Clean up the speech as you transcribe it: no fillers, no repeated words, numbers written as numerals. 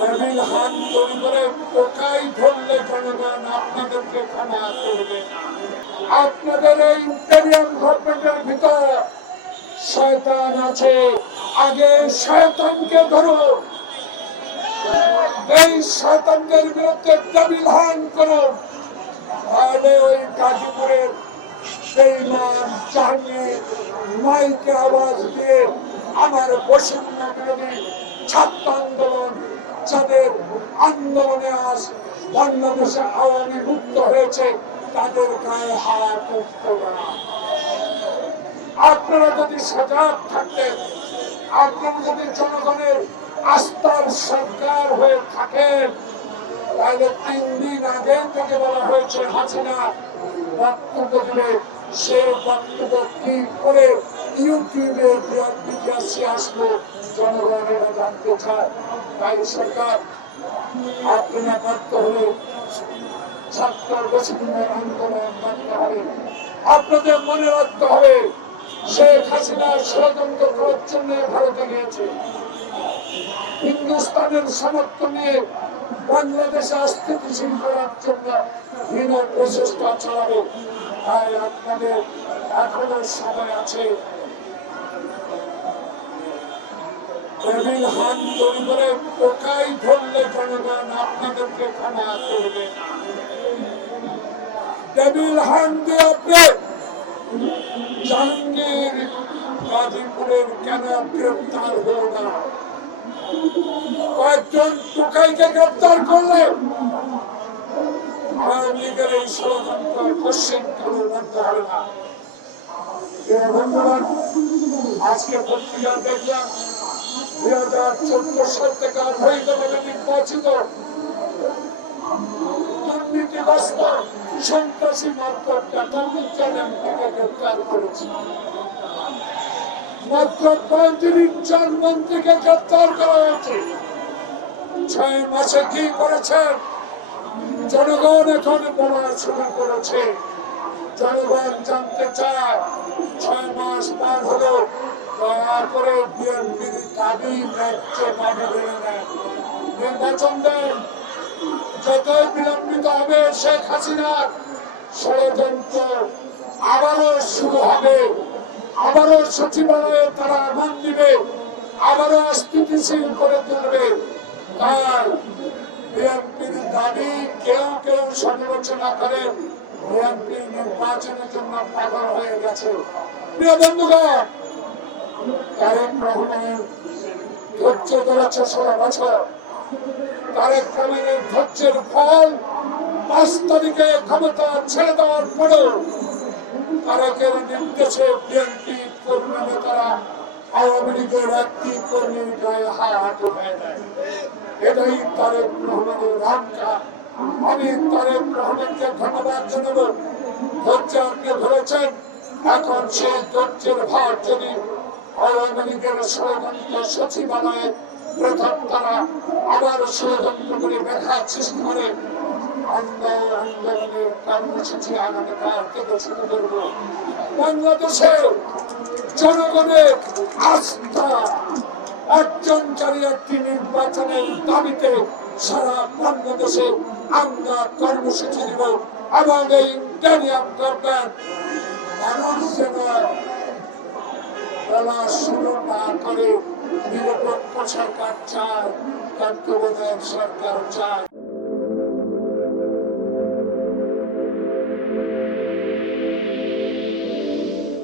Table হাত তৈরি করে পোকাই ধরলে জনগণ আপনাদেরকে ক্ষমা করবে না। আপনাদের এই ইন্টেরিয়াম গভর্নমেন্টের ভিতর শয়তান আছে, আগে শয়তানকে ধরো, এই শয়তানদের বিরুদ্ধে টেবিল হাত করো, তাহলে ওই গাজীপুরের বেঈমান জাহাঙ্গীর মাইকে আওয়াজ দিয়ে আমার বৈষম্য বিরোধী ছাত্র আন্দোলন, যাদের আন্দোলনে আজ বাংলাদেশে আওয়ামী মুক্ত হয়েছে, তাদের গায়ে হাত উঠতো না। আপনারা যদি সজাগ থাকতেন, আপনারা যদি জনগণের আস্থার সরকার হয়ে থাকেন, তাহলে 3 দিন আগে থেকে বলা হয়েছে হাসিনা বক্তব্য দিলে সে বক্তব্য কি করে ইউটিউবে ভিডিও আসলো জনগণেরা জানতে চায়। তাই সরকার আপনারা ব্যর্থ হলে, ছাত্র বৈষম্যের আন্দোলন ব্যর্থ হবে। আপনাদের মনে রাখতে হবে, শেখ হাসিনা ষড়যন্ত্র করার জন্য ভারতে গিয়েছে, হিন্দুস্তানের সমর্থন নিয়ে বাংলাদেশে অস্থিতিশীল করার জন্য হীন প্রচেষ্টা চালাবে। তাই আপনাদের এখনো সময় আছে, টেবিল হাত তৈরি করে পোকাই ধরলে জনগণ আপনাদেরকে ক্ষমা করবে না। টেবিল হাত দিয়ে আপনি জাহাঙ্গীর গাজীপুরের কেন গ্রেপ্তার হল না? কয়েকজন টোকাইকে গ্রেপ্তার করলে আওয়ামী লীগের এই ষড়যন্ত্র পশ্চিম কালে বন্ধ হবে না। বন্ধুগণ, আজকে পত্রিকা দেখলাম 2014 সাল থেকে অবৈধভাবে নির্বাচিত দুর্নীতিগ্রস্ত সন্ত্রাসী মারফত এমপিকে গ্রেপ্তার করেছে। মাত্র 35 জন মন্ত্রীকে গ্রেপ্তার করা হয়েছে। 6 মাসে কি করেছেন জনগণ এখন বলা শুরু করেছে। জনগণ জানতে চায়, 6 মাস পার হলো, দয়া করে বিএনপির দাবি ন্যায্য দাবি মেনে নেন, নির্বাচন দেন। যতই বিলম্বিত হবে শেখ হাসিনার ষড়যন্ত্র আবারও শুরু হবে, আবারও সচিবালয়ে তারা আগুন দিবে, আবারও অস্থিতিশীল করে তুলবে। তাই বিএনপির দাবি কেউ কেউ সমালোচনা করে বিএনপি নির্বাচনের জন্য পাগল হয়ে গেছে। প্রিয় বন্ধুগণ, তারেক রহমান ধৈর্য ধরেছে 16 বছর। তারেক রহমানের ধৈর্যের ফল 5 তারিখে ক্ষমতা ছেড়ে দেওয়ার পরেও তারেকের নির্দেশে বিএনপি কর্মী নেতারা আওয়ামী লীগের একটি কর্মীর গায়ে হাত উঠায় দেয়। এটাই তারেক রহমানের আজ্ঞা। আমি তারেক রহমানকে ধন্যবাদ জানাবো। ধৈর্য আপনি ধরেছেন, এখন সেই ধৈর্যের ভার যদি আওয়ামী লীগের ষড়যন্ত্র সচিবালয়ে প্রথম তারা আবার ষড়যন্ত্র করে ব্যাঘাত সৃষ্টি করে আন্দোলনের কর্মসূচি আগামীকাল থেকে শুরু করব। বাংলাদেশে জনগণের আস্থা অর্জনকারী একটি নির্বাচনের দাবিতে সারা বাংলাদেশে আমরা কর্মসূচি দিব এবং এই ইন্টেরিয়াম গভর্নমেন্ট মানুষ যেন বলা শুরু না করে নিরপেক্ষ সরকার চায়, তত্ত্বাবধায়ক সরকার চায়।